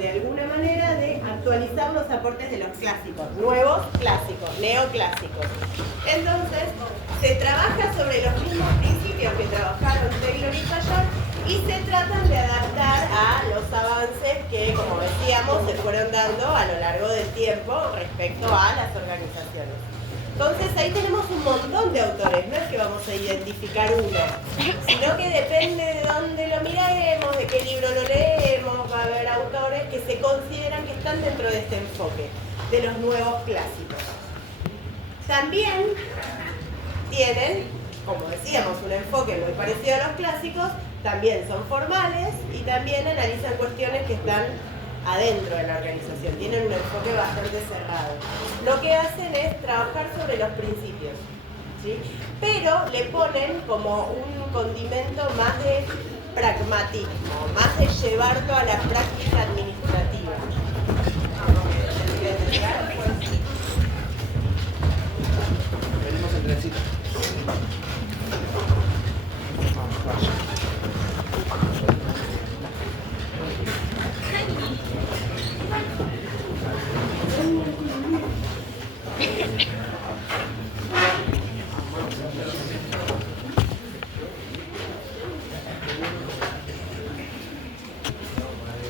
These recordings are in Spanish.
de alguna manera de actualizar los aportes de los clásicos, nuevos clásicos, neoclásicos. Entonces, se trabaja sobre los mismos principios que trabajaron Taylor y Fayol y se tratan de adaptar a los avances que, como decíamos, se fueron dando a lo largo del tiempo respecto a las organizaciones. Entonces ahí tenemos un montón de autores, no es que vamos a identificar uno, sino que depende de dónde lo miremos, de qué libro lo leemos, va a haber autores que se consideran que están dentro de este enfoque, de los nuevos clásicos. También tienen, como decíamos, un enfoque muy parecido a los clásicos, también son formales y también analizan cuestiones que están adentro de la organización, tienen un enfoque bastante cerrado. Lo que hacen es trabajar sobre los principios, ¿sí? Pero le ponen como un condimento más de pragmatismo, más de llevarlo a la práctica administrativa. Venimos en trencito.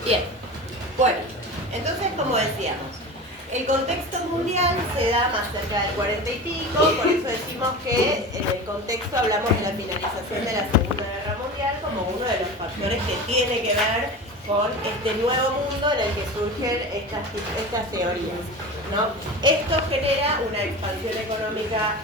Bien, bueno, entonces como decíamos, el contexto mundial se da más cerca del 40 y pico, por eso decimos que en el contexto hablamos de la finalización de la Segunda Guerra Mundial como uno de los factores que tiene que ver con este nuevo mundo en el que surgen estas teorías, ¿no? Esto genera una expansión económica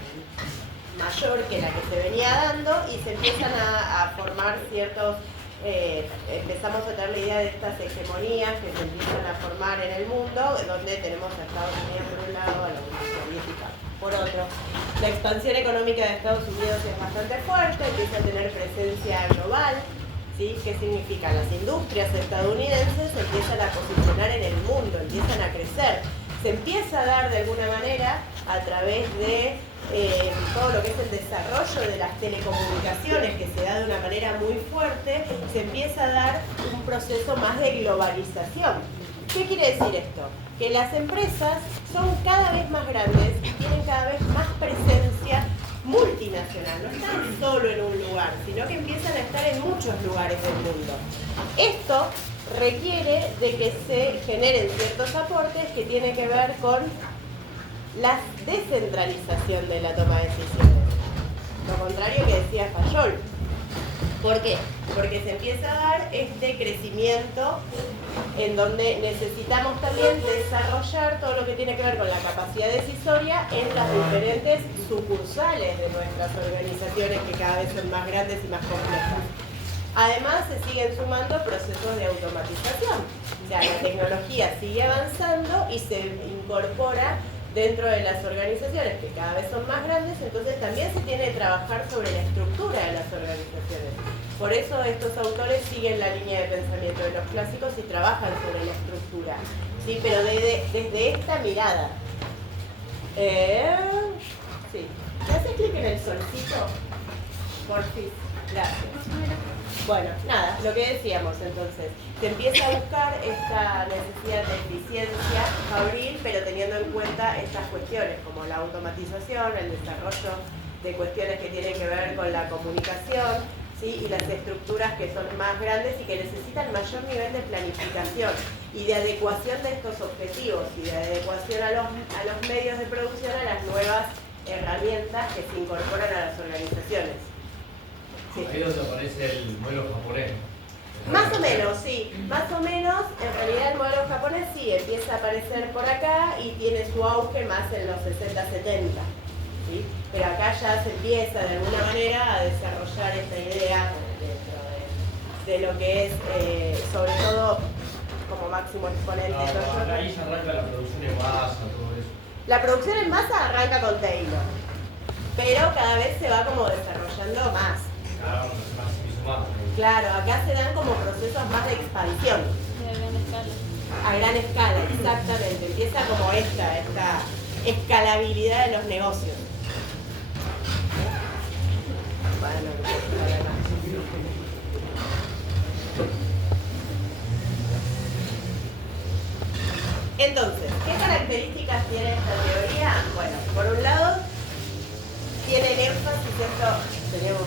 mayor que la que se venía dando y se empiezan a formar ciertos, empezamos a tener la idea de estas hegemonías que se empiezan a formar en el mundo, donde tenemos a Estados Unidos por un lado, a la Unión Soviética por otro. La expansión económica de Estados Unidos es bastante fuerte, empieza a tener presencia global, ¿sí? ¿Qué significa? Las industrias estadounidenses se empiezan a posicionar en el mundo, empiezan a crecer. Se empieza a dar de alguna manera a través de todo lo que es el desarrollo de las telecomunicaciones, que se da de una manera muy fuerte, se empieza a dar un proceso más de globalización. ¿Qué quiere decir esto? Que las empresas son cada vez más grandes y tienen cada vez más presencia multinacional, no están solo en un lugar, sino que empiezan a estar en muchos lugares del mundo. Esto requiere de que se generen ciertos aportes que tienen que ver con la descentralización de la toma de decisiones. Lo contrario que decía Fayol. ¿Por qué? Porque se empieza a dar este crecimiento en donde necesitamos también desarrollar todo lo que tiene que ver con la capacidad decisoria en las diferentes sucursales de nuestras organizaciones que cada vez son más grandes y más complejas. Además, se siguen sumando procesos de automatización. O sea, la tecnología sigue avanzando y se incorpora dentro de las organizaciones que cada vez son más grandes, entonces también se tiene que trabajar sobre la estructura de las organizaciones. Por eso estos autores siguen la línea de pensamiento de los clásicos y trabajan sobre la estructura, ¿sí? Pero desde esta mirada. Sí. ¿Me haces clic en el solcito? Por fin. Gracias. Bueno, nada, lo que decíamos entonces, se empieza a buscar esta necesidad de eficiencia fabril, pero teniendo en cuenta estas cuestiones como la automatización, el desarrollo de cuestiones que tienen que ver con la comunicación, ¿sí? Y las estructuras que son más grandes y que necesitan mayor nivel de planificación y de adecuación de estos objetivos y de adecuación a los medios de producción, a las nuevas herramientas que se incorporan a las organizaciones. Sí. Ahí es donde aparece el modelo japonés. Más o menos, sí. Más o menos, en realidad el modelo japonés sí empieza a aparecer por acá y tiene su auge más en los 60-70. ¿Sí? Pero acá ya se empieza de alguna manera a desarrollar esta idea dentro de lo que es, sobre todo, como máximo exponente. Ahí ya arranca la producción en masa, todo eso. La producción en masa arranca con Taylor, pero cada vez se va como desarrollando más. Claro, más. Claro, acá se dan como procesos más de expansión. A gran escala. A gran escala, exactamente. Empieza como esta escalabilidad de los negocios. Bueno, Entonces, ¿qué características tiene esta teoría? Bueno, por un lado, tiene el énfasis, esto, tenemos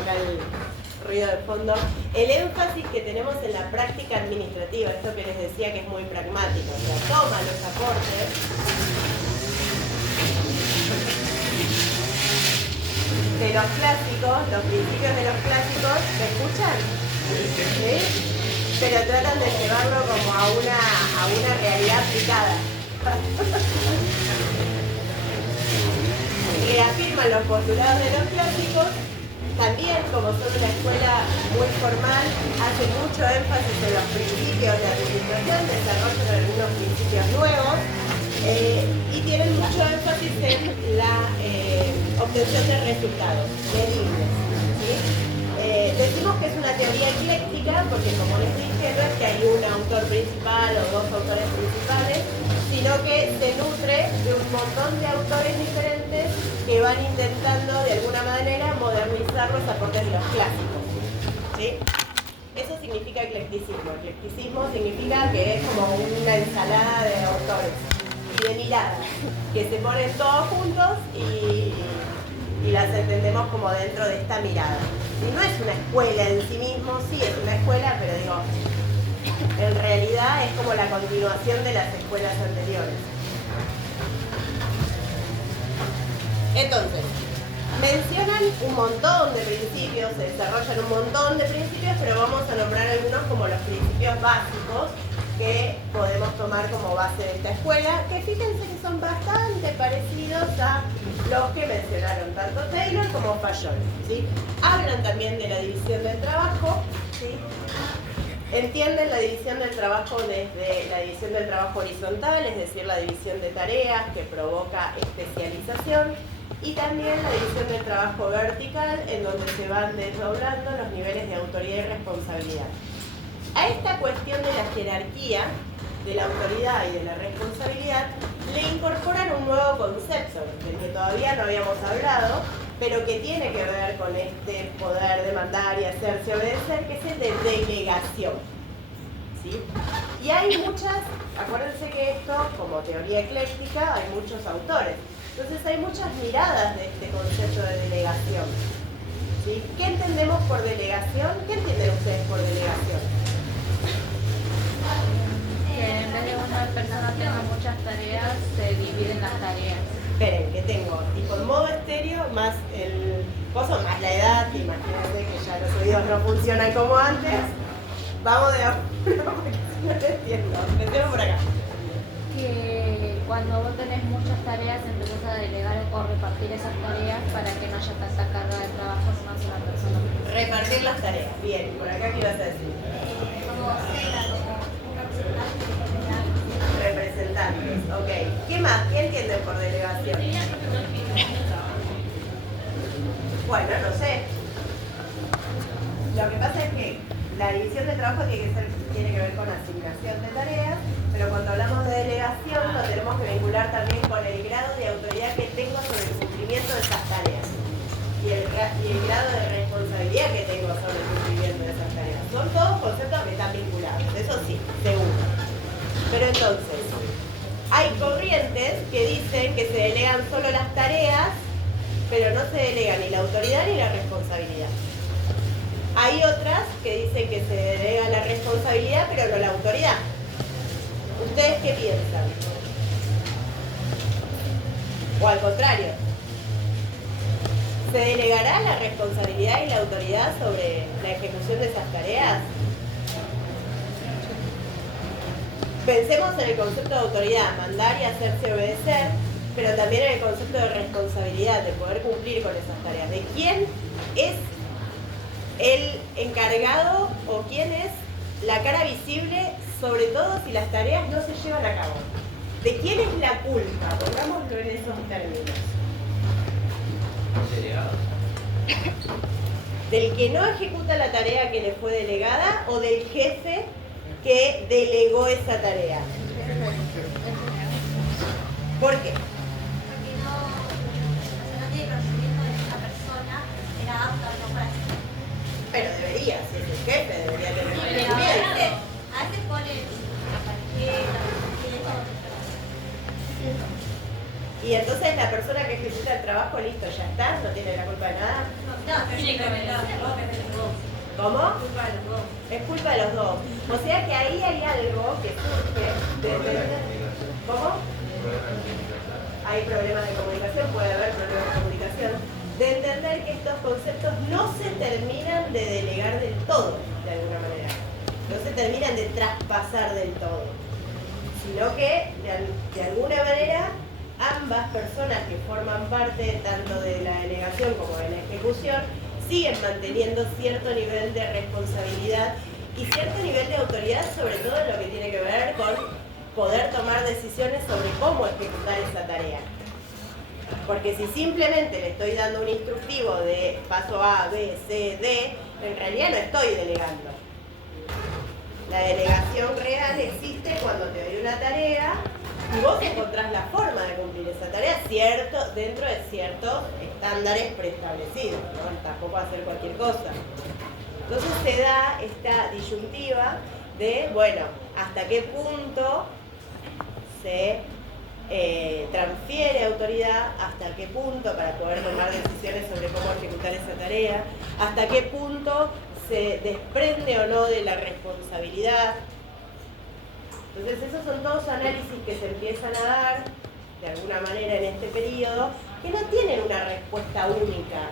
acá el ruido de fondo, el énfasis que tenemos en la práctica administrativa, esto que les decía que es muy pragmático, o sea, toma los aportes de los clásicos, los principios de los clásicos, ¿me escuchan? ¿Sí? Pero tratan de llevarlo como a una realidad aplicada. Reafirman los postulados de los clásicos, también como son una escuela muy formal, hacen mucho énfasis en los principios de administración, desarrollan algunos principios nuevos y tienen mucho énfasis en la obtención de resultados medibles. ¿Sí? Decimos que es una teoría ecléctica porque, como les dije, no es que hay un autor principal o dos autores principales, sino que se nutre de un montón de autores diferentes que van intentando de alguna manera modernizar los aportes de los clásicos. ¿Sí? Eso significa eclecticismo. Eclecticismo significa que es como una ensalada de autores y de miradas que se ponen todos juntos y las entendemos como dentro de esta mirada. Y no es una escuela en sí mismo, sí es una escuela, pero digo, en realidad es como la continuación de las escuelas anteriores. Entonces, mencionan un montón de principios, se desarrollan un montón de principios, pero vamos a nombrar algunos como los principios básicos que podemos tomar como base de esta escuela, que fíjense que son bastante parecidos a los que mencionaron tanto Taylor como Fayol, ¿sí? Hablan también de la división del trabajo, ¿sí? Entienden la división del trabajo desde la división del trabajo horizontal, es decir, la división de tareas que provoca especialización, y también la división del trabajo vertical, en donde se van desdoblando los niveles de autoridad y responsabilidad. A esta cuestión de la jerarquía, de la autoridad y de la responsabilidad, le incorporan un nuevo concepto, del que todavía no habíamos hablado, pero que tiene que ver con este poder de mandar y hacerse obedecer, que es el de delegación. ¿Sí? Y hay muchas, acuérdense que esto, como teoría ecléctica, hay muchos autores. Entonces hay muchas miradas de este concepto de delegación. ¿Sí? ¿Qué entendemos por delegación? ¿Qué entienden ustedes por delegación? Que en vez de una persona tenga muchas tareas, se dividen las tareas. Esperen, que tengo tipo en modo estéreo más el coso, más la edad, imagínense que ya los oídos no funcionan como antes. Vamos de a uno porque si no lo entiendo. Empecemos por acá. Que cuando vos tenés muchas tareas, empezás a delegar o repartir esas tareas para que no haya tanta carga de trabajo en una sola persona. Repartir las tareas. Bien, por acá, ¿qué ibas a decir? Representantes, ok. ¿Qué más? ¿Qué entienden por delegación? Bueno, no sé. Lo que pasa es que la división de trabajo tiene que ver con asignación de tareas, pero cuando hablamos de delegación lo tenemos que vincular también con el grado de autoridad que tengo sobre el cumplimiento de esas tareas y el grado de responsabilidad que tengo sobre el cumplimiento de esas tareas. Son todos conceptos que están vinculados, eso sí, seguro. Pero entonces, hay corrientes que dicen que se delegan solo las tareas, pero no se delega ni la autoridad ni la responsabilidad. Hay otras que dicen que se delega la responsabilidad, pero no la autoridad. ¿Ustedes qué piensan? O al contrario, ¿se delegará la responsabilidad y la autoridad sobre la ejecución de esas tareas? Pensemos en el concepto de autoridad, mandar y hacerse obedecer, pero también en el concepto de responsabilidad, de poder cumplir con esas tareas. ¿De quién es el encargado o quién es la cara visible, sobre todo si las tareas no se llevan a cabo? ¿De quién es la culpa? Pongámoslo en esos términos. Delegado. ¿Del que no ejecuta la tarea que le fue delegada o del jefe que delegó esa tarea? ¿Por qué? Porque no tiene conocimiento de que esa persona era apta o no para eso. Pero debería, si es el jefe, debería tener Pero conocimiento. a veces ponen la tarjeta, Y entonces la persona que ejecuta el trabajo, listo, ya está, no tiene la culpa de nada. No, tiene que ver vos que tenés vos. ¿Cómo? Culpa de los dos. Es culpa de los dos. O sea que ahí hay algo que surge de ¿cómo? Hay problemas de comunicación, puede haber problemas de comunicación. De entender que estos conceptos no se terminan de delegar del todo, de alguna manera. No se terminan de traspasar del todo. Sino que, de alguna manera, ambas personas que forman parte tanto de la delegación como de la ejecución siguen manteniendo cierto nivel de responsabilidad y cierto nivel de autoridad, sobre todo en lo que tiene que ver con poder tomar decisiones sobre cómo ejecutar esa tarea. Porque si simplemente le estoy dando un instructivo de paso A, B, C, D, en realidad no estoy delegando. La delegación real existe cuando te doy una tarea y vos encontrás la forma de cumplir esa tarea dentro de ciertos estándares preestablecidos, ¿no? Tampoco hacer cualquier cosa. Entonces se da esta disyuntiva de, bueno, hasta qué punto se transfiere autoridad, hasta qué punto para poder tomar decisiones sobre cómo ejecutar esa tarea, hasta qué punto se desprende o no de la responsabilidad. Entonces esos son todos análisis que se empiezan a dar de alguna manera en este periodo, que no tienen una respuesta única,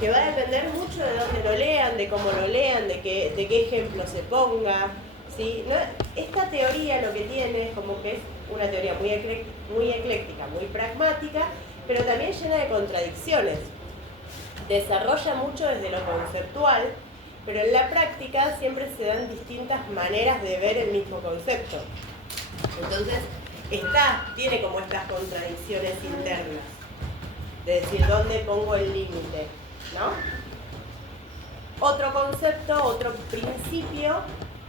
que va a depender mucho de dónde lo lean, de cómo lo lean, de qué ejemplo se ponga, ¿sí? No, esta teoría lo que tiene es como que es una teoría muy ecléctica, muy pragmática, pero también llena de contradicciones. Desarrolla mucho desde lo conceptual, pero en la práctica siempre se dan distintas maneras de ver el mismo concepto. Entonces, tiene como estas contradicciones internas, de decir dónde pongo el límite, ¿no? Otro concepto, otro principio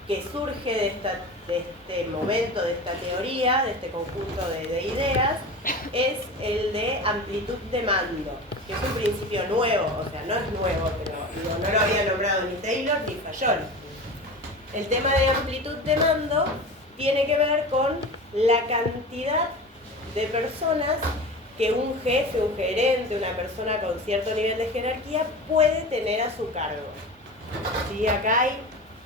que surge de este momento, de esta teoría, de este conjunto de ideas, es el de amplitud de mando, que es un principio nuevo, o sea, no es nuevo, pero no lo había nombrado ni Taylor ni Fayol. El tema de amplitud de mando tiene que ver con la cantidad de personas que un jefe, un gerente, una persona con cierto nivel de jerarquía puede tener a su cargo. ¿Sí? Acá hay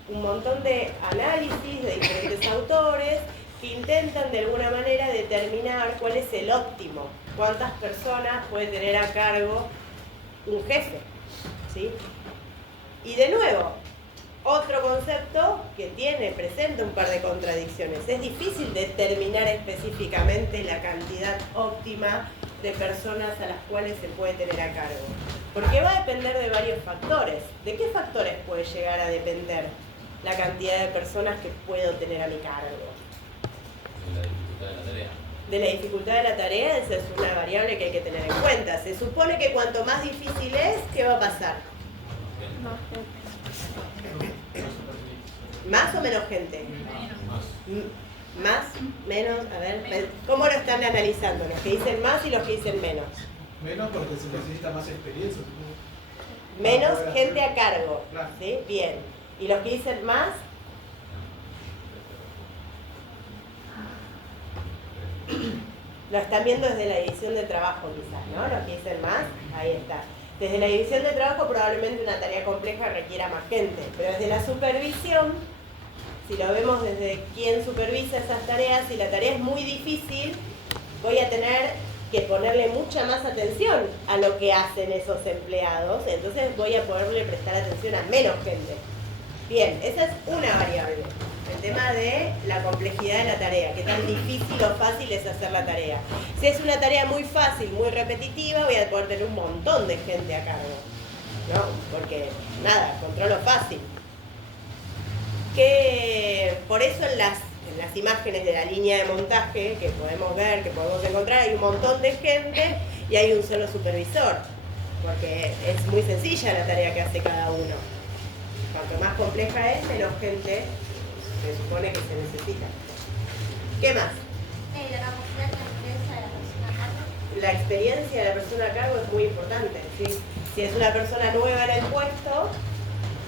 un montón de análisis de diferentes autores que intentan de alguna manera determinar cuál es el óptimo, cuántas personas puede tener a cargo un jefe, ¿sí? Y de nuevo, otro concepto que presenta un par de contradicciones. Es difícil determinar específicamente la cantidad óptima de personas a las cuales se puede tener a cargo, porque va a depender de varios factores. ¿De qué factores puede llegar a depender la cantidad de personas que puedo tener a mi cargo? De la dificultad de la tarea. De la dificultad de la tarea, esa es una variable que hay que tener en cuenta. Se supone que cuanto más difícil es, ¿qué va a pasar? ¿Más o menos gente? ¿Más? ¿Menos? A ver, ¿cómo lo están analizando? Los que dicen más y los que dicen menos. Menos porque se necesita más experiencia. Menos gente a cargo. Claro. ¿Sí? Bien. ¿Y los que dicen más? Lo están viendo desde la división de trabajo quizás, ¿no? Los que dicen más, ahí está. Desde la división de trabajo probablemente una tarea compleja requiera más gente, pero desde la supervisión, si lo vemos desde quién supervisa esas tareas, si la tarea es muy difícil, voy a tener que ponerle mucha más atención a lo que hacen esos empleados, entonces voy a poderle prestar atención a menos gente. Bien, esa es una variable. El tema de la complejidad de la tarea, qué tan difícil o fácil es hacer la tarea. Si es una tarea muy fácil, muy repetitiva, voy a poder tener un montón de gente a cargo, ¿no? Porque, nada, controlo fácil. Por eso en las imágenes de la línea de montaje que podemos ver, que podemos encontrar, hay un montón de gente y hay un solo supervisor, porque es muy sencilla la tarea que hace cada uno. Cuanto más compleja es, menos gente se supone que se necesita. ¿Qué más? La capacidad de experiencia de la persona a cargo. La experiencia de la persona a cargo es muy importante, ¿sí? Si es una persona nueva en el puesto,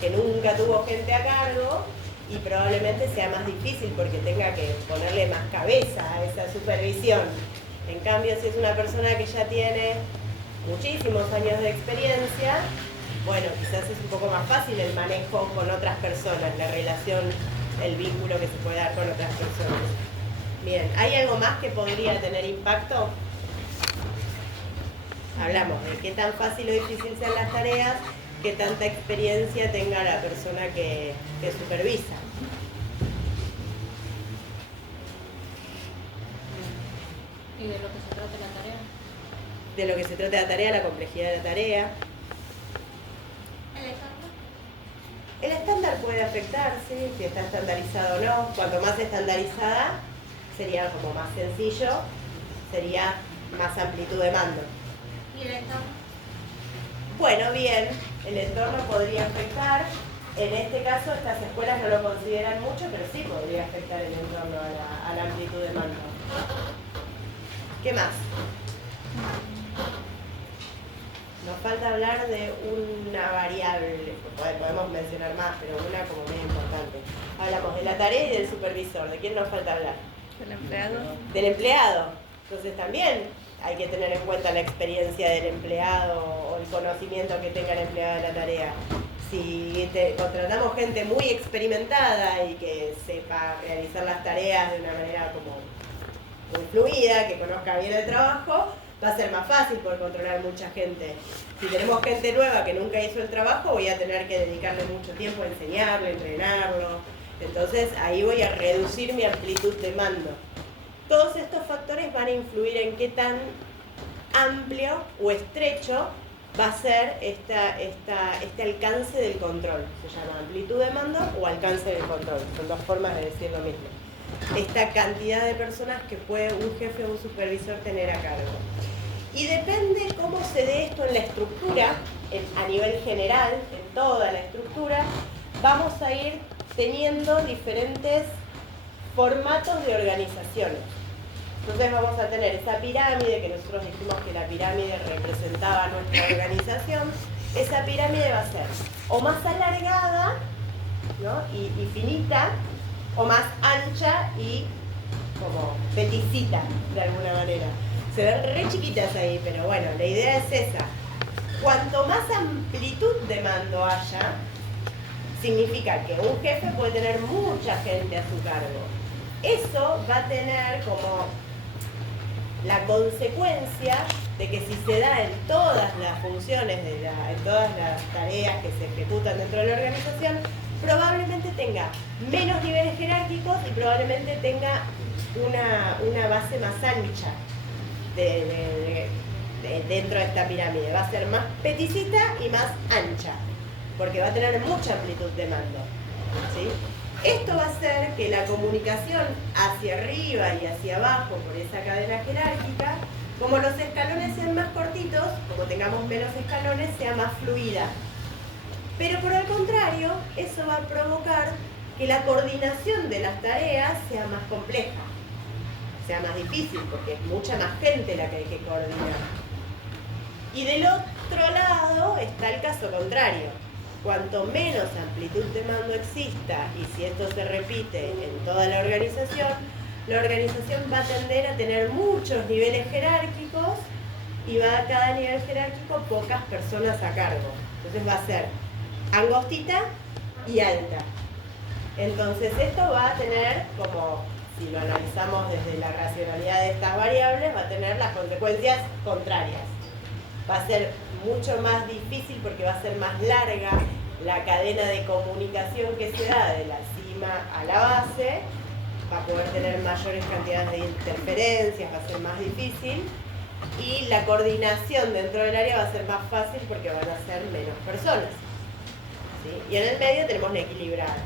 que nunca tuvo gente a cargo, y probablemente sea más difícil porque tenga que ponerle más cabeza a esa supervisión. En cambio, si es una persona que ya tiene muchísimos años de experiencia, bueno, quizás es un poco más fácil el manejo con otras personas, la relación, el vínculo que se puede dar con otras personas. Bien, ¿hay algo más que podría tener impacto? Hablamos de qué tan fácil o difícil sean las tareas, qué tanta experiencia tenga la persona que supervisa. ¿Y de lo que se trata la tarea? De lo que se trata la tarea, la complejidad de la tarea. El estándar. El estándar puede afectar, ¿sí? Si está estandarizado o no. Cuanto más estandarizada, sería como más sencillo, sería más amplitud de mando. Y el entorno. Bueno, bien, el entorno podría afectar. En este caso, estas escuelas no lo consideran mucho, pero sí podría afectar el entorno a la amplitud de mando. ¿Qué más? Nos falta hablar de una variable, podemos mencionar más, pero una como medio importante. Hablamos de la tarea y del supervisor. ¿De quién nos falta hablar? ¿Del empleado? Del empleado. Entonces también hay que tener en cuenta la experiencia del empleado o el conocimiento que tenga el empleado de la tarea. Si contratamos gente muy experimentada y que sepa realizar las tareas de una manera como muy fluida, que conozca bien el trabajo, va a ser más fácil poder controlar mucha gente. Si tenemos gente nueva que nunca hizo el trabajo, voy a tener que dedicarle mucho tiempo a enseñarlo, entrenarlo. Entonces ahí voy a reducir mi amplitud de mando. Todos estos factores van a influir en qué tan amplio o estrecho va a ser este alcance del control. Se llama amplitud de mando o alcance del control. Son dos formas de decir lo mismo. Esta cantidad de personas que puede un jefe o un supervisor tener a cargo. Y depende cómo se dé esto en la estructura, a nivel general, en toda la estructura, vamos a ir teniendo diferentes formatos de organizaciones. Entonces vamos a tener esa pirámide, que nosotros dijimos que la pirámide representaba nuestra organización. Esa pirámide va a ser o más alargada, ¿no? y finita, o más ancha y como peticita, de alguna manera. Se ven re chiquitas ahí, pero bueno, la idea es esa. Cuanto más amplitud de mando haya, significa que un jefe puede tener mucha gente a su cargo. Eso va a tener como la consecuencia de que si se da en todas las funciones, en todas las tareas que se ejecutan dentro de la organización, probablemente tenga menos niveles jerárquicos y probablemente tenga una base más ancha dentro de esta pirámide. Va a ser más peticita y más ancha, porque va a tener mucha amplitud de mando, ¿sí? Esto va a hacer que la comunicación hacia arriba y hacia abajo por esa cadena jerárquica, como los escalones sean más cortitos, como tengamos menos escalones, sea más fluida. Pero por el contrario, eso va a provocar que la coordinación de las tareas sea más compleja, sea más difícil, porque es mucha más gente la que hay que coordinar. Y del otro lado está el caso contrario. Cuanto menos amplitud de mando exista, y si esto se repite en toda la organización va a tender a tener muchos niveles jerárquicos y va a cada nivel jerárquico pocas personas a cargo. Entonces va a ser angostita y alta. Entonces esto va a tener, como si lo analizamos desde la racionalidad de estas variables, va a tener las consecuencias contrarias. Va a ser mucho más difícil porque va a ser más larga la cadena de comunicación que se da de la cima a la base, va a poder tener mayores cantidades de interferencias, va a ser más difícil, y la coordinación dentro del área va a ser más fácil porque van a ser menos personas, ¿sí? Y en el medio tenemos la equilibrada.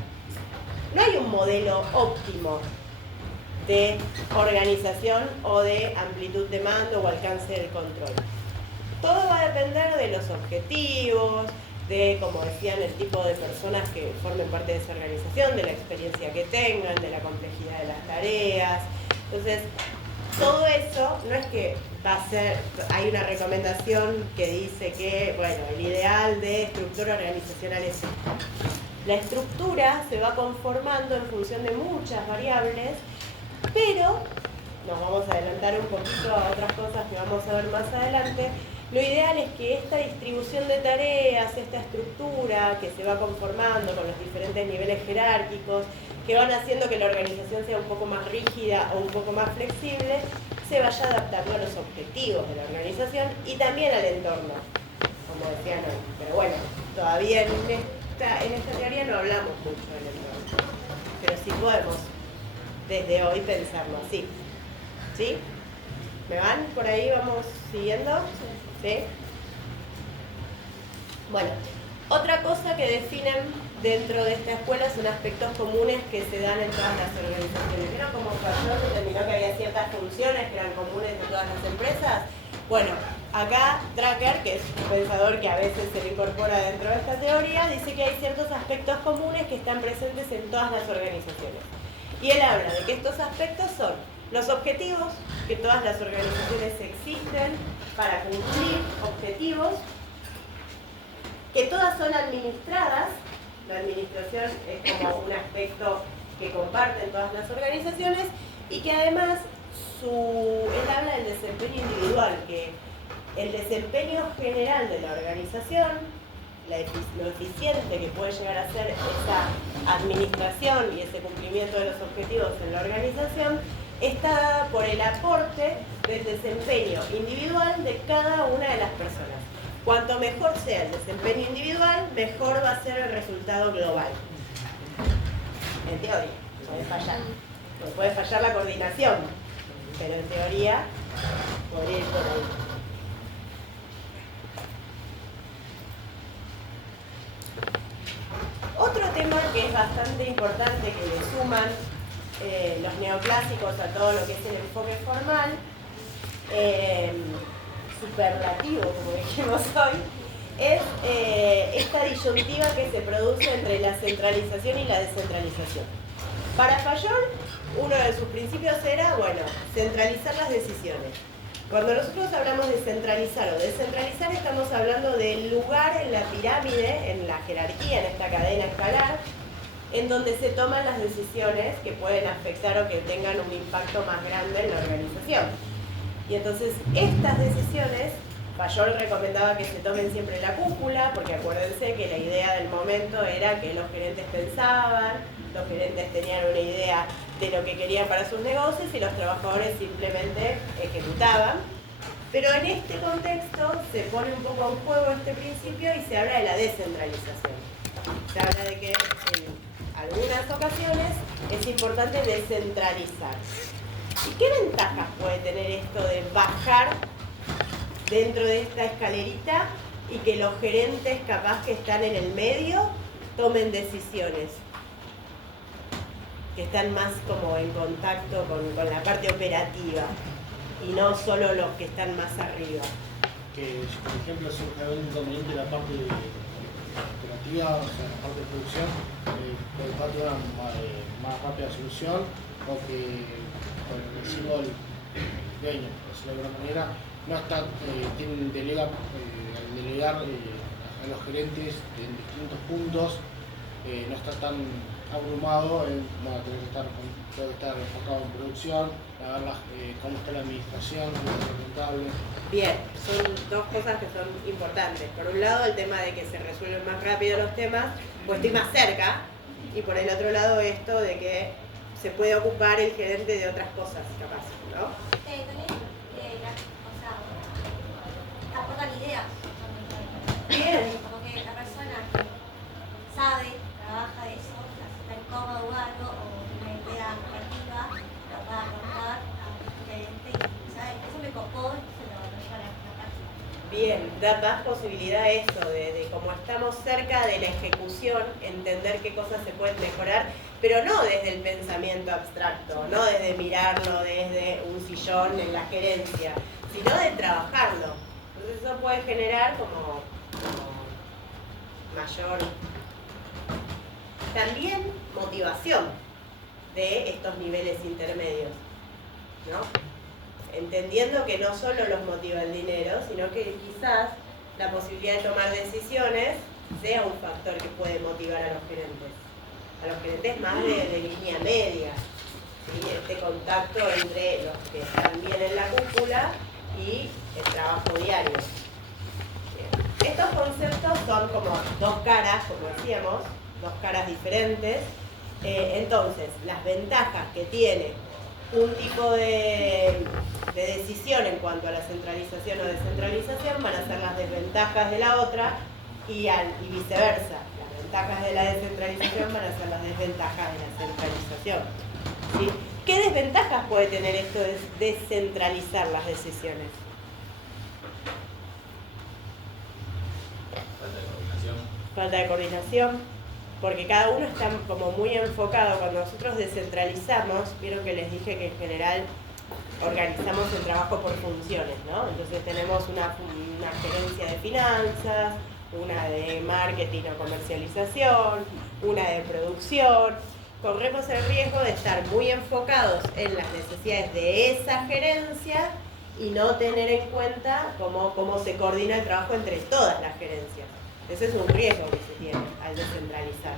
No hay un modelo óptimo de organización o de amplitud de mando o alcance del control. Todo va a depender de los objetivos, de, como decían, el tipo de personas que formen parte de esa organización, de la experiencia que tengan, de la complejidad de las tareas. Entonces, todo eso no es que va a ser, hay una recomendación que dice que, bueno, el ideal de estructura organizacional es esta. La estructura se va conformando en función de muchas variables, pero nos vamos a adelantar un poquito a otras cosas que vamos a ver más adelante, lo ideal es que esta distribución de tareas, esta estructura que se va conformando con los diferentes niveles jerárquicos, que van haciendo que la organización sea un poco más rígida o un poco más flexible, se vaya adaptando a los objetivos de la organización y también al entorno, como decían hoy. Pero bueno, todavía en esta teoría no hablamos mucho del entorno, pero sí podemos desde hoy pensarlo así. ¿Sí? ¿Me van? ¿Por ahí vamos siguiendo? ¿Sí? Bueno, otra cosa que definen dentro de esta escuela son aspectos comunes que se dan en todas las organizaciones. ¿Vieron cómo Fayol determinó que había ciertas funciones que eran comunes en todas las empresas? Bueno, acá Drucker, que es un pensador que a veces se le incorpora dentro de esta teoría, dice que hay ciertos aspectos comunes que están presentes en todas las organizaciones. Y él habla de que estos aspectos son los objetivos, que todas las organizaciones existen para cumplir objetivos, que todas son administradas. La administración es como un aspecto que comparten todas las organizaciones y que además él habla del desempeño individual, que el desempeño general de la organización, lo eficiente que puede llegar a ser esa administración y ese cumplimiento de los objetivos en la organización, está dada por el aporte del desempeño individual de cada una de las personas. Cuanto mejor sea el desempeño individual, mejor va a ser el resultado global. En teoría, puede fallar. Puede fallar la coordinación, pero en teoría podría ir por ahí. Otro tema que es bastante importante, que le suman los neoclásicos a todo lo que es el enfoque formal, superlativo, como dijimos hoy, es esta disyuntiva que se produce entre la centralización y la descentralización. Para Fayol, uno de sus principios era, bueno, centralizar las decisiones. Cuando nosotros hablamos de centralizar o descentralizar, estamos hablando del lugar en la pirámide, en la jerarquía, en esta cadena escalar, en donde se toman las decisiones que pueden afectar o que tengan un impacto más grande en la organización. Y entonces estas decisiones, Fayol recomendaba que se tomen siempre en la cúpula, porque acuérdense que la idea del momento era que los gerentes pensaban, los gerentes tenían una idea de lo que querían para sus negocios y los trabajadores simplemente ejecutaban. Pero en este contexto se pone un poco en juego este principio y se habla de la descentralización. Se habla de que en algunas ocasiones es importante descentralizar. ¿Y qué ventajas puede tener esto de bajar dentro de esta escalerita y que los gerentes capaz que están en el medio tomen decisiones? Que están más como en contacto con la parte operativa y no solo los que están más arriba. Que si por ejemplo surge algún inconveniente en la parte operativa, o sea, en la parte de producción, puede tener una más rápida solución, o que por encima del dueño, por decirlo de alguna manera, no está, al delegar a los gerentes en distintos puntos, no está tan abrumado, tengo que estar enfocado en producción, a ver cómo está la administración, cómo está rentable. Bien, son dos cosas que son importantes. Por un lado, el tema de que se resuelven más rápido los temas, pues estoy más cerca, y por el otro lado esto de que se puede ocupar el gerente de otras cosas, capaz, ¿no? También, aportan ideas. Bien. Como que la persona sabe, trabaja de eso, está incómodo o algo, o una idea creativa, la va a aportar al gerente y sabe, eso me copó, se lo voy a llevar a la práctica. Bien, da más posibilidad a eso, de como estamos cerca de la ejecución, entender qué cosas se pueden mejorar, pero no desde el pensamiento abstracto, no desde mirarlo desde un sillón en la gerencia, sino de trabajarlo. Entonces eso puede generar como mayor también motivación de estos niveles intermedios, ¿no? Entendiendo que no solo los motiva el dinero, sino que quizás la posibilidad de tomar decisiones sea un factor que puede motivar a los gerentes más de línea media. ¿sí? Este contacto entre los que están bien en la cúpula y el trabajo diario. Bien. Estos conceptos son como dos caras, como decíamos, dos caras diferentes. Entonces, las ventajas que tiene un tipo de decisión en cuanto a la centralización o descentralización van a ser las desventajas de la otra y viceversa. Las ventajas de la descentralización van a ser las desventajas de la centralización. ¿Sí? ¿Qué desventajas puede tener esto de descentralizar las decisiones? Falta de coordinación. Falta de coordinación, porque cada uno está como muy enfocado. Cuando nosotros descentralizamos, vieron que les dije que en general organizamos el trabajo por funciones, ¿no? Entonces tenemos una gerencia de finanzas, una de marketing o comercialización, una de producción. Corremos el riesgo de estar muy enfocados en las necesidades de esa gerencia y no tener en cuenta cómo se coordina el trabajo entre todas las gerencias. Ese es un riesgo que se tiene al descentralizar.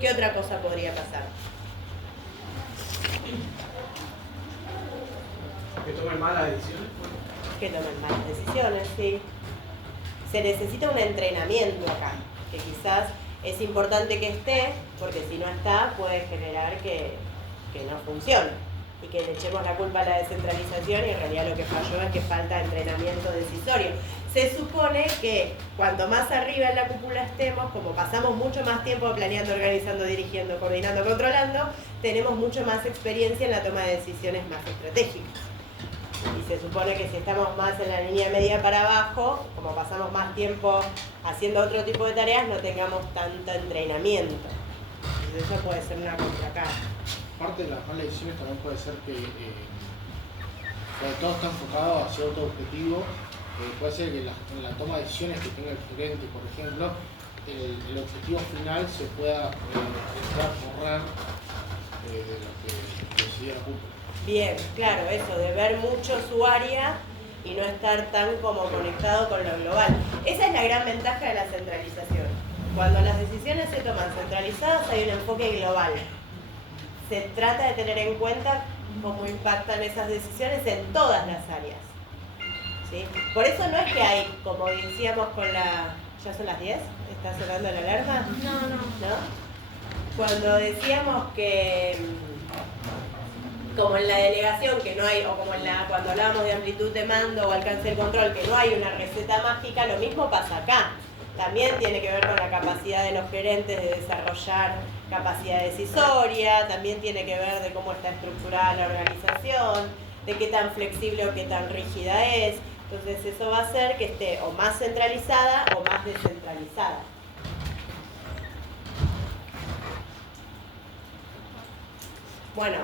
¿Qué otra cosa podría pasar? Que tomen malas decisiones. Que tomen malas decisiones, sí. Se necesita un entrenamiento acá, que quizás es importante que esté, porque si no está puede generar que no funcione y que le echemos la culpa a la descentralización y en realidad lo que falló es que falta entrenamiento decisorio. Se supone que cuanto más arriba en la cúpula estemos, como pasamos mucho más tiempo planeando, organizando, dirigiendo, coordinando, controlando, tenemos mucho más experiencia en la toma de decisiones más estratégicas. Y se supone que si estamos más en la línea media para abajo, como pasamos más tiempo haciendo otro tipo de tareas, no tengamos tanto entrenamiento. Entonces eso puede ser una contracara. Parte de las malas decisiones también puede ser que cuando todo está enfocado hacia otro objetivo, puede ser que en la toma de decisiones que tenga el gerente, por ejemplo, el objetivo final se pueda borrar de lo que decidió la cúpula. Bien, claro, eso, de ver mucho su área y no estar tan como conectado con lo global. Esa es la gran ventaja de la centralización. Cuando las decisiones se toman centralizadas hay un enfoque global. Se trata de tener en cuenta cómo impactan esas decisiones en todas las áreas. ¿Sí? Por eso no es que hay, como decíamos con la... ¿Ya son las 10? ¿Está sonando la alarma? ¿No? Cuando decíamos que... como en la delegación que no hay, o como cuando hablábamos de amplitud de mando o alcance del control, que no hay una receta mágica, lo mismo pasa acá. También tiene que ver con la capacidad de los gerentes de desarrollar capacidad decisoria, también tiene que ver de cómo está estructurada la organización, de qué tan flexible o qué tan rígida es. Entonces eso va a hacer que esté o más centralizada o más descentralizada. Bueno,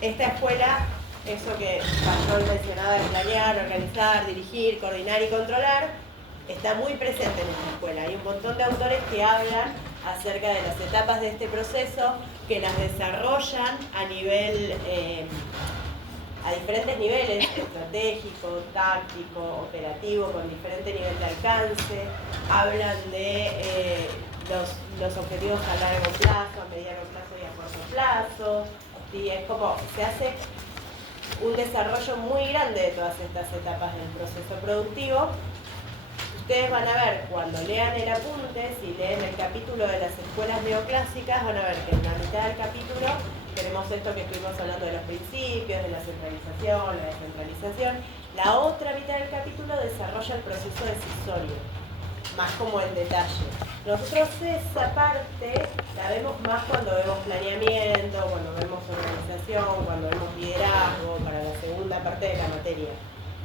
esta escuela, eso que Pastor mencionaba de planear, organizar, dirigir, coordinar y controlar, está muy presente en esta escuela. Hay un montón de autores que hablan acerca de las etapas de este proceso, que las desarrollan a nivel, a diferentes niveles, estratégico, táctico, operativo, con diferente nivel de alcance. Hablan de los objetivos a largo plazo, a mediano plazo y a corto plazo. Y es como, se hace un desarrollo muy grande de todas estas etapas del proceso productivo. Ustedes van a ver, cuando lean el apunte, si leen el capítulo de las escuelas neoclásicas, van a ver que en la mitad del capítulo tenemos esto que estuvimos hablando de los principios, de la centralización, la descentralización. La otra mitad del capítulo desarrolla el proceso decisorio, más como en detalle. Nosotros esa parte la vemos más cuando vemos planeamiento, cuando vemos organización, cuando vemos liderazgo, para la segunda parte de la materia.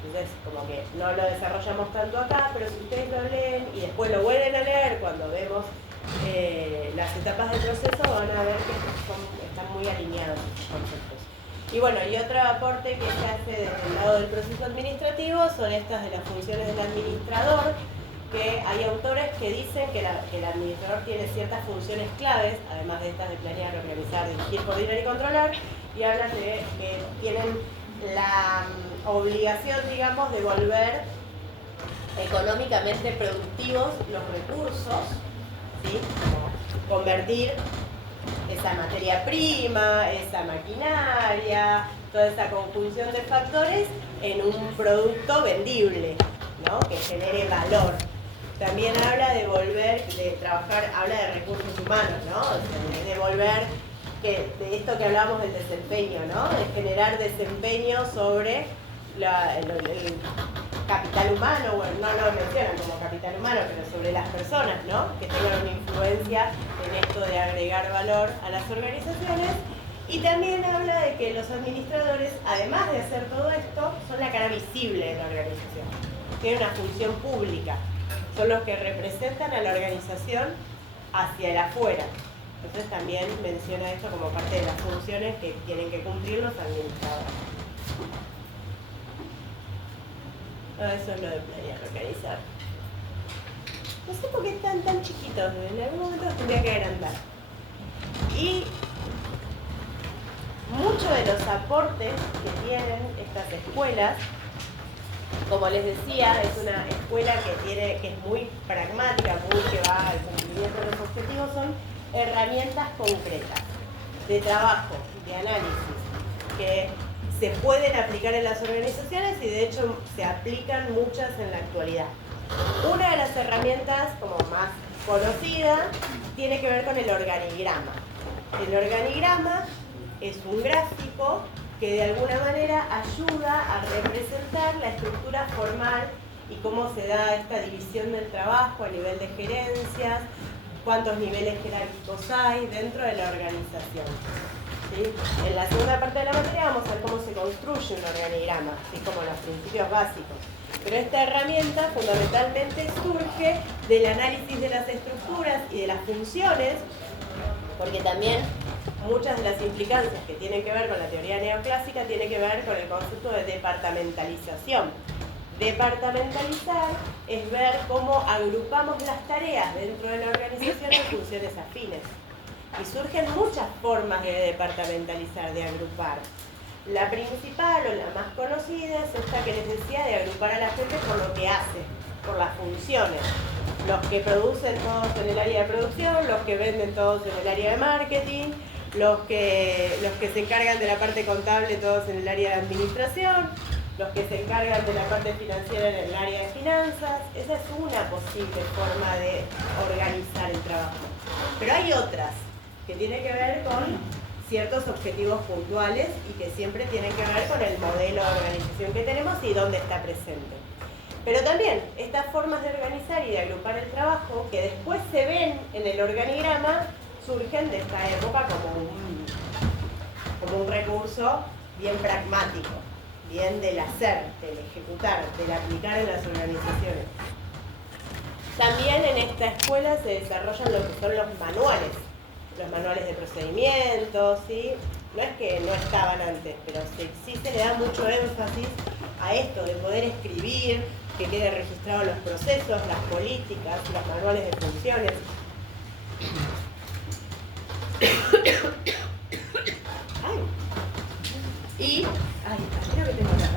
Entonces, como que no lo desarrollamos tanto acá, pero si ustedes lo leen y después lo vuelven a leer cuando vemos las etapas del proceso, van a ver que están muy alineados estos conceptos. Y bueno, y otro aporte que se hace desde el lado del proceso administrativo son estas de las funciones del administrador, que hay autores que dicen que el administrador tiene ciertas funciones claves, además de estas de planear, organizar, dirigir, coordinar y controlar, y hablan de que tienen la obligación, digamos, de volver económicamente productivos los recursos, ¿sí? Como convertir esa materia prima, esa maquinaria, toda esa conjunción de factores en un producto vendible, ¿no? Que genere valor. También habla de trabajar, habla de recursos humanos, ¿no? O sea, de volver, de esto que hablábamos del desempeño, ¿no? De generar desempeño sobre el capital humano, bueno, no lo mencionan como capital humano, pero sobre las personas, ¿no? Que tengan una influencia en esto de agregar valor a las organizaciones. Y también habla de que los administradores, además de hacer todo esto, son la cara visible de la organización. Tienen una función pública. Son los que representan a la organización hacia el afuera. Entonces también menciona esto como parte de las funciones que tienen que cumplir los administradores. Eso es lo de planear, organizar. No sé por qué están tan chiquitos, en algún momento los tendría que agrandar. Y muchos de los aportes que tienen estas escuelas, como les decía, es una escuela que es muy pragmática, muy que va al cumplimiento de los objetivos, son herramientas concretas de trabajo, de análisis, que se pueden aplicar en las organizaciones y de hecho se aplican muchas en la actualidad. Una de las herramientas como más conocida tiene que ver con el organigrama. El organigrama es un gráfico que de alguna manera ayuda a representar la estructura formal y cómo se da esta división del trabajo a nivel de gerencias, cuántos niveles jerárquicos hay dentro de la organización. ¿Sí? En la segunda parte de la materia vamos a ver cómo se construye un organigrama, así como los principios básicos. Pero esta herramienta fundamentalmente surge del análisis de las estructuras y de las funciones, porque también muchas de las implicancias que tienen que ver con la teoría neoclásica tienen que ver con el concepto de departamentalización. Departamentalizar es ver cómo agrupamos las tareas dentro de la organización en funciones afines. Y surgen muchas formas de departamentalizar, de agrupar. La principal o la más conocida es esta que les decía de agrupar a la gente por lo que hace, por las funciones. Los que producen todos en el área de producción, los que venden todos en el área de marketing, los que se encargan de la parte contable todos en el área de administración, los que se encargan de la parte financiera en el área de finanzas. Esa es una posible forma de organizar el trabajo. Pero hay otras que tienen que ver con ciertos objetivos puntuales y que siempre tienen que ver con el modelo de organización que tenemos y dónde está presente. Pero también estas formas de organizar y de agrupar el trabajo que después se ven en el organigrama surgen de esta época como un recurso bien pragmático, bien del hacer, del ejecutar, del aplicar en las organizaciones. También en esta escuela se desarrollan lo que son los manuales de procedimientos, ¿sí? No es que no estaban antes, pero sí se le da mucho énfasis a esto de poder escribir, que quede registrado los procesos, las políticas, los manuales de funciones. Creo que tengo acá.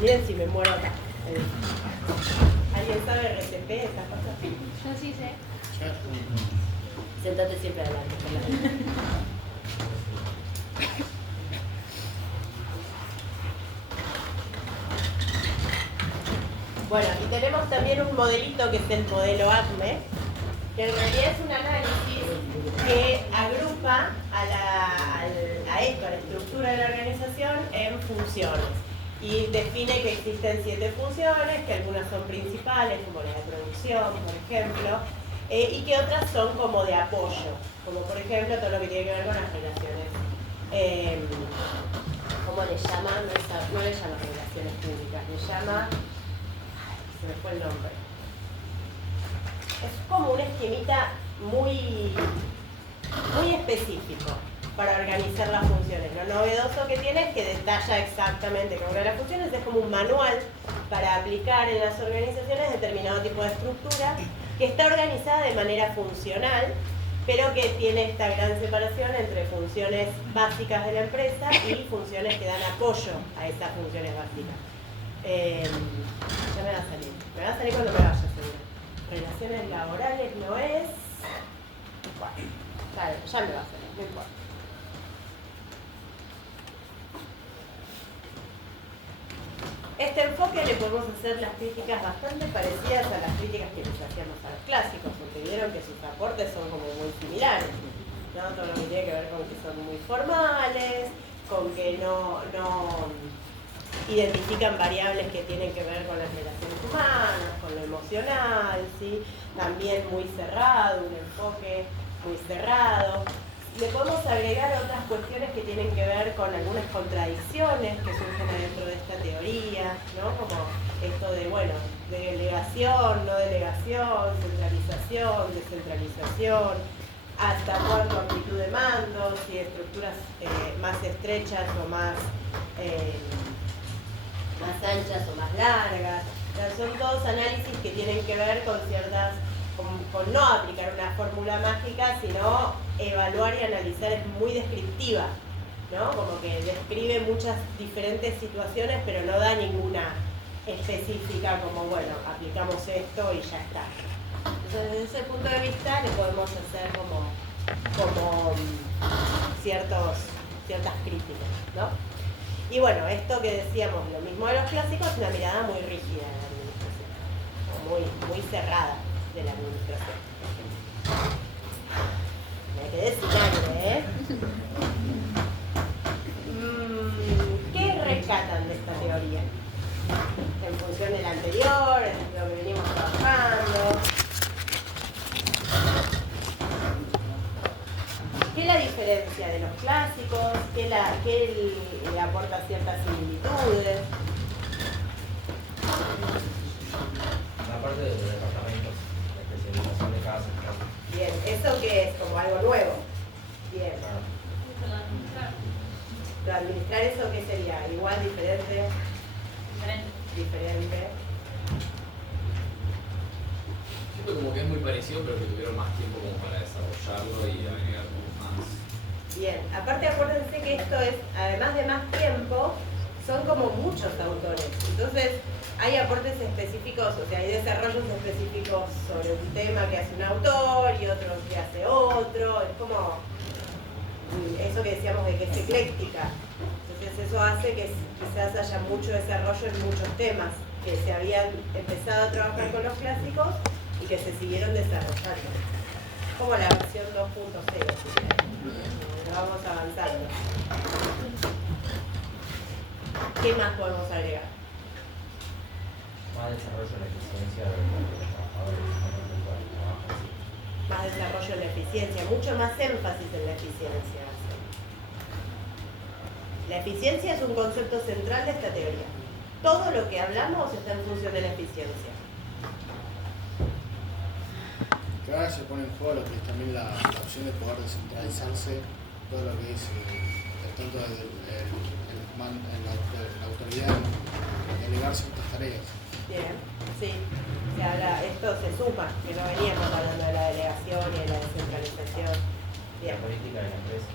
Miren si me muero acá. ¿Alguien sabe RCP, estas cosas? Yo sí sé. Sentate siempre adelante. Bueno, y tenemos también un modelito que es el modelo ACME, que en realidad es un análisis que agrupa a la estructura de la organización en funciones. Y define que existen 7 funciones, que algunas son principales, como la de producción, por ejemplo, y que otras son como de apoyo, como por ejemplo todo lo que tiene que ver con las relaciones. ¿Cómo le llaman? No le llaman relaciones públicas, le llama... se me fue el nombre. Es como un esquemita muy específico para organizar las funciones. Lo novedoso que tiene es que detalla exactamente cada una de las funciones, es como un manual para aplicar en las organizaciones determinado tipo de estructura que está organizada de manera funcional, pero que tiene esta gran separación entre funciones básicas de la empresa y funciones que dan apoyo a esas funciones básicas. Ya me va a salir cuando me vaya, seguro. Relaciones laborales no es... Bueno, claro, ya me va a hacer, no importa. Este enfoque le podemos hacer las críticas bastante parecidas a las críticas que les hacíamos a los clásicos, porque vieron que sus aportes son como muy similares, ¿no? Todo lo que tiene que ver con que son muy formales, con que no identifican variables que tienen que ver con las relaciones humanas, con lo emocional, ¿sí? También muy cerrado, un enfoque muy cerrado. Le podemos agregar otras cuestiones que tienen que ver con algunas contradicciones que surgen adentro de esta teoría, ¿no? Como esto de, bueno, delegación, no delegación, centralización, descentralización, hasta cuándo amplitud de mandos, y estructuras más estrechas o más anchas o más largas. O sea, son todos análisis que tienen que ver con ciertas, con no aplicar una fórmula mágica, sino evaluar y analizar. Es muy descriptiva, ¿no? Como que describe muchas diferentes situaciones, pero no da ninguna específica como, bueno, aplicamos esto y ya está. Entonces, desde ese punto de vista le podemos hacer como ciertas críticas, ¿no? Y bueno, esto que decíamos, lo mismo de los clásicos, es una mirada muy rígida de la administración, o muy cerrada de la administración. Me quedé sin aire, ¿eh? ¿Qué rescatan de esta teoría? En función del anterior, en lo que venimos trabajando. ¿Qué es la diferencia de los clásicos? ¿Qué le aporta ciertas similitudes? La parte de los departamentos, la especialización de cada sector. Bien, ¿eso qué es? Como algo nuevo. Bien. ¿Lo administrar eso qué sería? ¿Igual, diferente? Diferente. Siento como que es muy parecido, pero que tuvieron más tiempo como para desarrollarlo y agregar más. Bien, aparte acuérdense que esto es, además de más tiempo, son como muchos autores. Entonces, hay aportes específicos, o sea, hay desarrollos específicos sobre un tema que hace un autor y otro que hace otro. Es como eso que decíamos de que es ecléctica. Entonces, eso hace que quizás haya mucho desarrollo en muchos temas que se habían empezado a trabajar con los clásicos y que se siguieron desarrollando. Como la versión 2.0, vamos avanzando. ¿Qué más podemos agregar? Más desarrollo en la eficiencia de los trabajadores del trabajo. Más desarrollo en la eficiencia, mucho más énfasis en la eficiencia. La eficiencia es un concepto central de esta teoría. Todo lo que hablamos está en función de la eficiencia. Que ahora se pone en juego lo que es también la opción de poder descentralizarse, todo lo que es tanto desde la autoridad delegar ciertas tareas. Bien, sí. Se habla, esto se suma, que no veníamos hablando de la delegación y de la descentralización. Bien. La política de la empresa.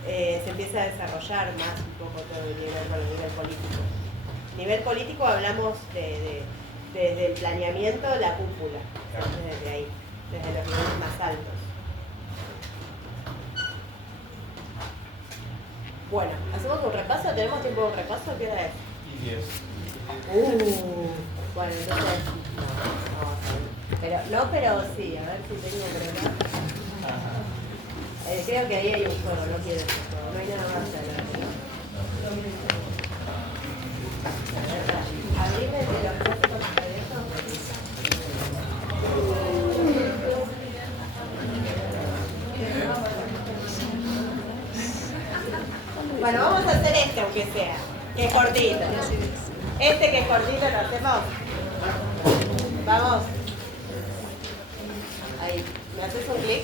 Se empieza a desarrollar más un poco todo el nivel político. Nivel político hablamos desde el planeamiento de la cúpula, desde ahí, desde los niveles más altos. Bueno, ¿hacemos un repaso? ¿Tenemos tiempo de un repaso? ¿Qué hora es? Y 10. Bueno, entonces pero sí, a ver si tengo un problema. Creo que ahí hay un juego, no quiero ese juego, no hay nada más adelante, ¿no? Abrime de los clásicos de eso. Bueno, vamos a hacer este aunque sea, que es cortito. Este que es cortito lo hacemos. Vamos. Ahí, ¿me haces un clic?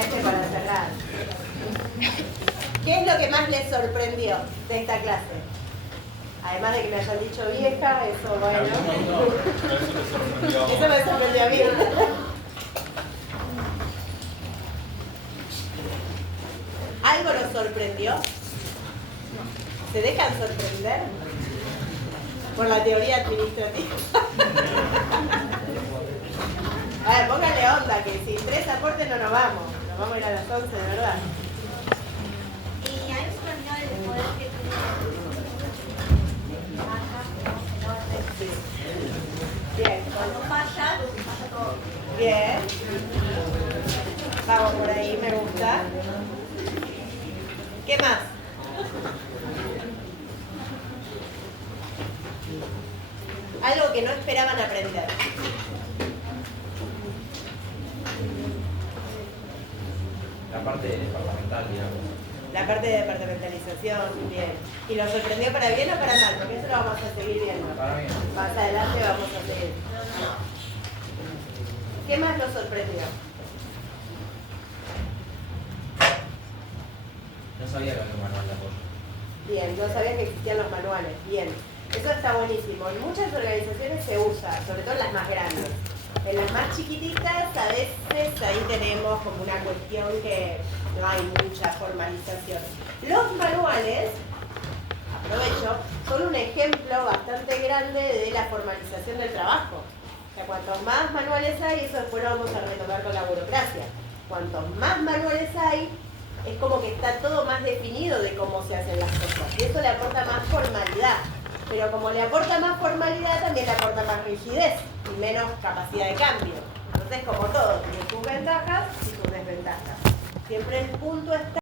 Este para cerrar. ¿Qué es lo que más les sorprendió de esta clase? Además de que me hayan dicho vieja, eso bueno. Eso me sorprendió a mí. ¿Algo los sorprendió? ¿Se dejan sorprender? Por la teoría administrativa. A ver, póngale onda, que sin 3 aportes no nos vamos. Nos vamos a ir a las 11, de verdad. Y a mí se me olvidó el poder que tiene Bien, cuando falla todo. bien. Vamos por ahí, me gusta. ¿Qué más? Algo que no esperaban aprender. La parte departamental, digamos. La parte de departamentalización, bien. ¿Y lo sorprendió para bien o para mal? Porque eso lo vamos a seguir viendo. Para mí. Más adelante vamos a seguir. ¿Qué más lo sorprendió? No sabía que había un manual de apoyo. Bien, no sabía que existían los manuales. Bien, eso está buenísimo. En muchas organizaciones se usa, sobre todo en las más grandes. En las más chiquititas a veces ahí tenemos como una cuestión que no hay mucha formalización. Los manuales, aprovecho, son un ejemplo bastante grande de la formalización del trabajo. O sea, cuantos más manuales hay, eso después lo vamos a retomar con la burocracia. Cuantos más manuales hay, es como que está todo más definido de cómo se hacen las cosas. Y eso le aporta más formalidad. Pero como le aporta más formalidad, también le aporta más rigidez y menos capacidad de cambio. Entonces, como todo, tiene sus ventajas y sus desventajas. Siempre el punto está